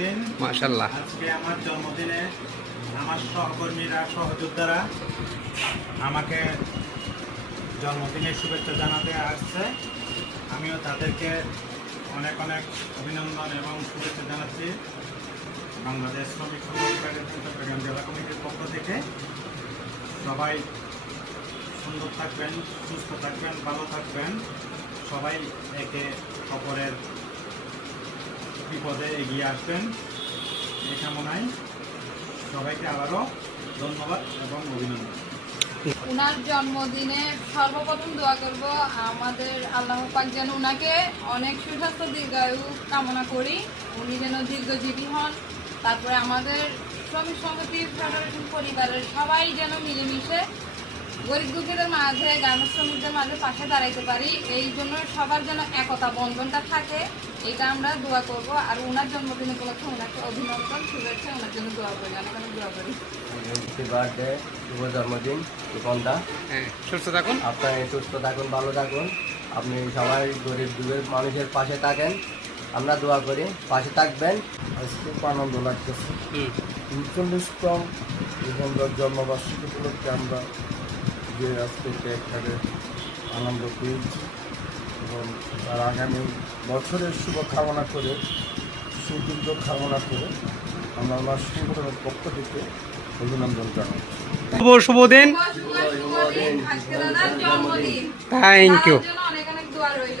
দিন মাশাআল্লাহ। আজকে আমার জন্মদিনে আমার সহকর্মীরা সহযোদ্ধারা আমাকে জন্মদিনের শুভেচ্ছা জানাতে আসছে। আমিও তাদেরকে অনেক অনেক অভিনন্দন এবং শুভেচ্ছা জানাচ্ছি বাংলাদেশ শ্রমিক সংঘ চট্টগ্রাম জেলা কমিটির পক্ষ থেকে। সবাই সুন্দর থাকবেন, সুস্থ থাকবেন, ভালো থাকবেন। সবাই একে অপরের বিপদে এগিয়ে আসবেন এই কামনায় সবাইকে আবারও ধন্যবাদ এবং অভিনন্দন। উনার জন্মদিনে সর্বপ্রথম দোয়া করব আমাদের আল্লাহ পাক যেন উনাকে অনেক সুস্বাস্থ্য দীর্ঘায়ু কামনা করি, উনি যেন দীর্ঘজীবী হন। তারপরে আমাদের শ্রমিক সমিতি ফেডারেশন পরিবারের সবাই যেন মিলেমিশে গরিব দুঃখীদের মাঝে, গার্মেন্টস শ্রমিকদের মাঝে পাশে দাঁড়াইতে পারি। এই জন্য সবার যেন একতা বন্ধনটা থাকে, এটা আমরা দোয়া করব। আর ওনার জন্মদিন উপলক্ষে ওনাকে অভিনন্দন, শুভেচ্ছা, ওনার জন্য দোয়া করি, অনেক অনেক দোয়া করি। হ্যাপি বার্থডে, শুভ জন্মদিন সুকন্দা। হ্যাঁ, সুস্থ থাকুন। আপনার সুস্থ থাকুন, ভালো থাকুন। আপনি সবাই গরিব দুঃখের মানুষের পাশে থাকেন, আমরা দোয়া করি পাশে থাকবেন। আজকে খুব আনন্দ লাগতেছে। 39তম সুকন্দার জন্মবার্ষিকী উপলক্ষে আমরা যে আজকে কেক কাটে আনন্দ পেয়েছি এবং তার আগামী বছরের শুভ কামনা করে, সুদীর্ঘ কামনা করে আমরা আমার সংগঠনের পক্ষ থেকে অভিনন্দন জানাচ্ছি। শুভ দিন। শুভ দিন, আজকে দাদার জন্মদিন। Thank you. দাদার জন্য অনেক অনেক দোয়া রইল।